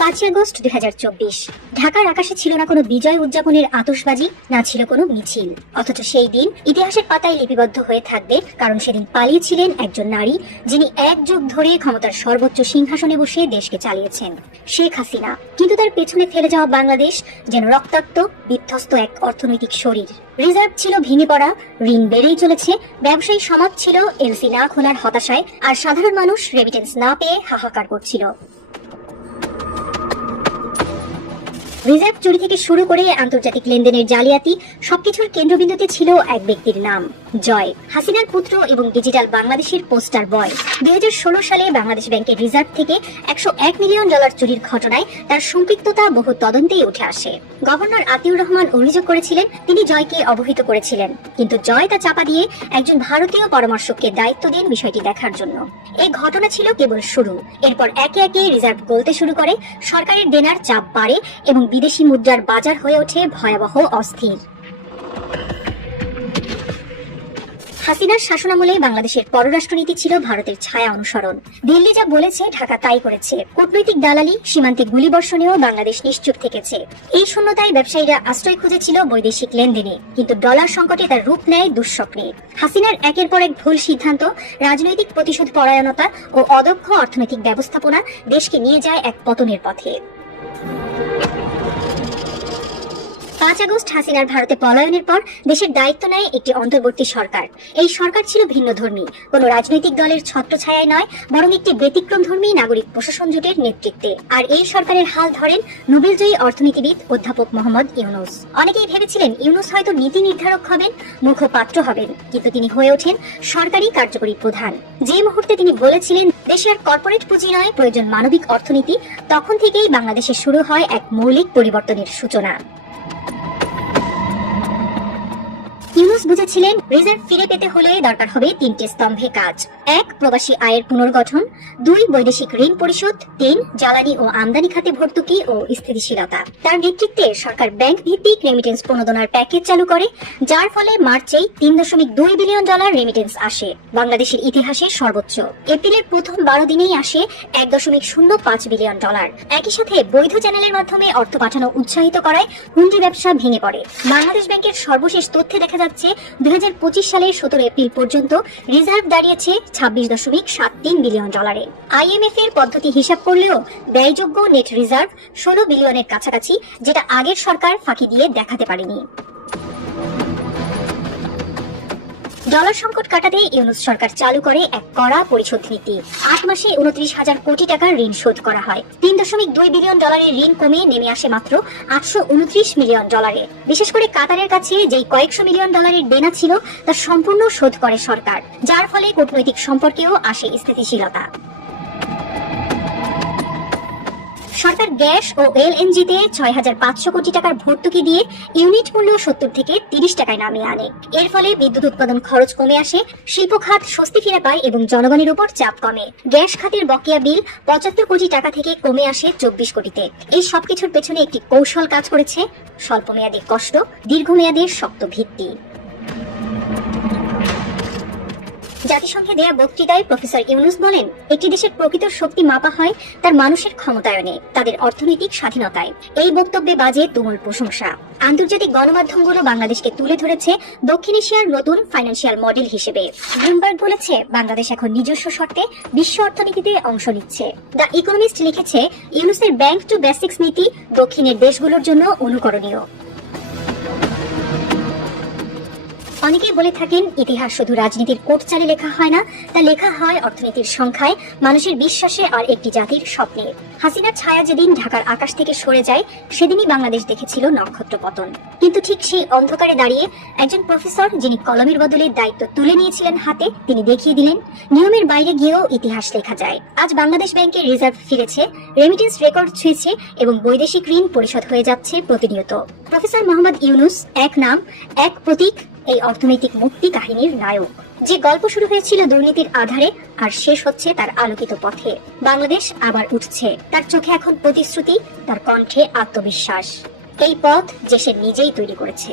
5 August 2024 ঢাকার আকাশে ছিল না কোনো বিজয় উদযাপনের আতশবাজি, না ছিল কোনো মিছিল। অথচ সেই দিন ইতিহাসের পাতায় লিপিবদ্ধ হয়ে থাকবে, কারণ সেদিন পালিয়েছিলেন একজন নারী, যিনি এক যুগ ধরে ক্ষমতার সর্বোচ্চ সিংহাসনে বসে দেশকে চালিয়েছেন, শেখ হাসিনা। কিন্তু তার পেছনে ফেলে যাওয়া বাংলাদেশ যেন রক্তাক্ত বিধ্বস্ত এক অর্থনৈতিক শরীর। রিজার্ভ ছিল ভেঙে পড়া, ঋণ বেড়েই চলেছে, ব্যবসায়ী সমাজ ছিল এলসি না খোলার হতাশায়, আর সাধারণ মানুষ রেমিটেন্স না পেয়ে হাহাকার করছিল। রিজার্ভ চুরি থেকে শুরু করে আন্তর্জাতিক লেনদেনের জালিয়াতি, সবকিছুর কেন্দ্রবিন্দুতে ছিল এক ব্যক্তির নাম, জয়। হাসিনার পুত্র এবং ডিজিটাল বাংলাদেশের পোস্টার বয়। 2016 সালে বাংলাদেশ ব্যাংকের রিজার্ভ থেকে $101 মিলিয়ন চুরির ঘটনায় তার সম্পৃক্ততা বহু তদন্তেই উঠে আসে। গভর্নর আতিউর রহমান অভিযোগ করেছিলেন তিনি জয়কে অবহিত করেছিলেন, কিন্তু জয় তা চাপা দিয়ে একজন ভারতীয় পরামর্শককে দায়িত্ব দেন বিষয়টি দেখার জন্য। এই ঘটনা ছিল কেবল শুরু। এরপর একে একে রিজার্ভ গলতে শুরু করে, সরকারের দেনার চাপ বাড়ে এবং বিদেশি মুদ্রার বাজার হয়ে ওঠে ভয়াবহ অস্থির। হাসিনার শাসনামলে বাংলাদেশের পররাষ্ট্রনীতি ছিল ভারতের ছায়া অনুসরণ। দিল্লি যা বলেছে ঢাকা তাই করেছে। কূটনৈতিক দালালি, সীমান্তে গুলিবর্ষণেও বাংলাদেশ নিশ্চুপ থেকেছে। এই শূন্যতায় ব্যবসায়ীরা আশ্রয় খুঁজেছিল বৈদেশিক লেনদেনে, কিন্তু ডলার সংকটে তার রূপ নেয় দুঃস্বপ্নে। হাসিনার একের পর এক ভুল সিদ্ধান্ত, রাজনৈতিক প্রতিশোধ পরায়ণতা ও অদক্ষ অর্থনৈতিক ব্যবস্থাপনা দেশকে নিয়ে যায় এক পতনের পথে। 5 আগস্ট হাসিনার ভারতে পলায়নের পর দেশের দায়িত্ব নেয় একটি অন্তর্বর্তী সরকার। এই সরকার ছিল ভিন্নধর্মী, কোনো রাজনৈতিক দলের ছত্রছায়ায় নয়, বরং একটি ব্যতিক্রমধর্মী নাগরিক প্রশাসন জোটের নেতৃত্বে। আর এই সরকারের হাল ধরেন নোবেলজয়ী অর্থনীতিবিদ অধ্যাপক মোহাম্মদ ইউনূস। অনেকেই ভেবেছিলেন ইউনূস হয়তো নীতি নির্ধারক হবেন, মুখপাত্র হবেন, কিন্তু তিনি হয়ে ওঠেন সরকারি কার্যকরী প্রধান। যে মুহূর্তে তিনি বলেছিলেন দেশে আর কর্পোরেট পুঁজি নয়, প্রয়োজন মানবিক অর্থনীতি, তখন থেকেই বাংলাদেশে শুরু হয় এক মৌলিক পরিবর্তনের সূচনা। ইউনূস বুঝেছিলেন রিজার্ভ ফিরে পেতে হলে দরকার হবে 3টে স্তম্ভে কাজ। 1. প্রবাসী আয়ের পুনর্গঠন। 2. বৈদেশিক ঋণ পরিশোধ। 3. জ্বালানি ও আমদানি খাতে ভর্তুকি ও স্থিতিশীলতা। তার নেতৃত্বে সরকার ব্যাংক ভিত্তিক রেমিটেন্স প্রণোদনার প্যাকেজ চালু করে, যার ফলে মার্চেই $3.2 বিলিয়ন রেমিটেন্স আসে, বাংলাদেশের ইতিহাসে সর্বোচ্চ। এপ্রিলের প্রথম 12 দিনেই আসে $1.05 বিলিয়ন। একই সাথে বৈধ চ্যানেলের মাধ্যমে অর্থ পাঠানো উৎসাহিত করায় হুন্ডি ব্যবসা ভেঙে পড়ে। বাংলাদেশ ব্যাংকের সর্বশেষ তথ্যে দেখা যাচ্ছে 2025 সালের 17 এপ্রিল পর্যন্ত রিজার্ভ দাঁড়িয়েছে $26.73 বিলিয়ন। আইএমএফ এর পদ্ধতি হিসাব করলেও ব্যয়যোগ্য নেট রিজার্ভ 16 বিলিয়নের কাছাকাছি, যেটা আগের সরকার ফাঁকি দিয়ে দেখাতে পারেনি। ডলার সংকট কাটাতে ইউনূস সরকার চালু করে এক কড়া পরিশোধ নীতি। 8 মাসে 29,000 কোটি টাকার ঋণ শোধ করা হয়। $3.2 বিলিয়ন ঋণ কমে নেমে আসে মাত্র $829 মিলিয়ন। বিশেষ করে কাতারের কাছে যেই কয়েকশো মিলিয়ন ডলারের দেনা ছিল তা সম্পূর্ণ শোধ করে সরকার, যার ফলে কূটনৈতিক সম্পর্কেও আসে স্থিতিশীলতা। সরকার গ্যাস ও এলএনজিতে 6,500 কোটি টাকার ভর্তুকি দিয়ে ইউনিট মূল্য 70 থেকে 30 টাকায় নামিয়ে আনে। এর ফলে বিদ্যুৎ উৎপাদন খরচ কমে আসে, শিল্প খাত স্বস্তি ফিরে পায় এবং জনগণের উপর চাপ কমে। গ্যাস খাতের বকেয়া বিল 75 কোটি টাকা থেকে কমে আসে 24 কোটিতে। এই সবকিছুর পেছনে একটি কৌশল কাজ করেছে, স্বল্পমেয়াদী কষ্ট, দীর্ঘমেয়াদী শক্ত ভিত্তি। জাতিসংঘে দেয়া বক্তৃতায় প্রফেসর ইউনূস বলেন, একটি দেশের প্রকৃত শক্তি মাপা হয় তার মানুষের ক্ষমতায়নে, তাদের অর্থনৈতিক স্বাধীনতায়। এই বক্তব্যে বাজে তুমুল প্রশংসা। আন্তর্জাতিক গণমাধ্যমগুলো বাংলাদেশকে তুলে ধরেছে দক্ষিণ এশিয়ার নতুন ফাইন্যান্সিয়াল মডেল হিসেবে। ব্লুমবার্গ বলেছে বাংলাদেশ এখন নিজস্ব শর্তে বিশ্ব অর্থনীতিতে অংশ নিচ্ছে। দ্য ইকোনমিস্ট লিখেছে ইউনূসের ব্যাংক টু বেসিক্স নীতি দক্ষিণের দেশগুলোর জন্য অনুকরণীয়। অনেকেই বলে থাকেন ইতিহাস শুধু রাজনীতির কোটচালে লেখা হয় না, তা লেখা হয় অর্থনীতির সংখ্যায়, মানুষের বিশ্বাসে আর একটি জাতির স্বপ্নে। হাসিনার ছায়া যেদিন ঢাকার আকাশ থেকে সরে যায়, সেদিনই বাংলাদেশ দেখেছিল নক্ষত্র পতন। কিন্তু ঠিক সেই অন্ধকারে দাঁড়িয়ে একজন প্রফেসর, যিনি কলমের বদলে দায়িত্ব তুলে নিয়েছিলেন হাতে, তিনি দেখিয়ে দিলেন নিয়মের বাইরে গিয়েও ইতিহাস লেখা যায়। আজ বাংলাদেশ ব্যাংকের রিজার্ভ ফিরেছে, রেমিটেন্স রেকর্ড ছুঁয়েছে এবং বৈদেশিক ঋণ পরিশোধ হয়ে যাচ্ছে প্রতিনিয়ত। প্রফেসর মোহাম্মদ ইউনূস এক নাম, এক প্রতীক, এই অর্থনৈতিক মুক্তি কাহিনীর নায়ক। যে গল্প শুরু হয়েছিল দুর্নীতির আধারে আর শেষ হচ্ছে তার আলোকিত পথে। বাংলাদেশ আবার উঠছে, তার চোখে এখন প্রতিশ্রুতি, তার কণ্ঠে আত্মবিশ্বাস। এই পথ যে সে নিজেই তৈরি করেছে।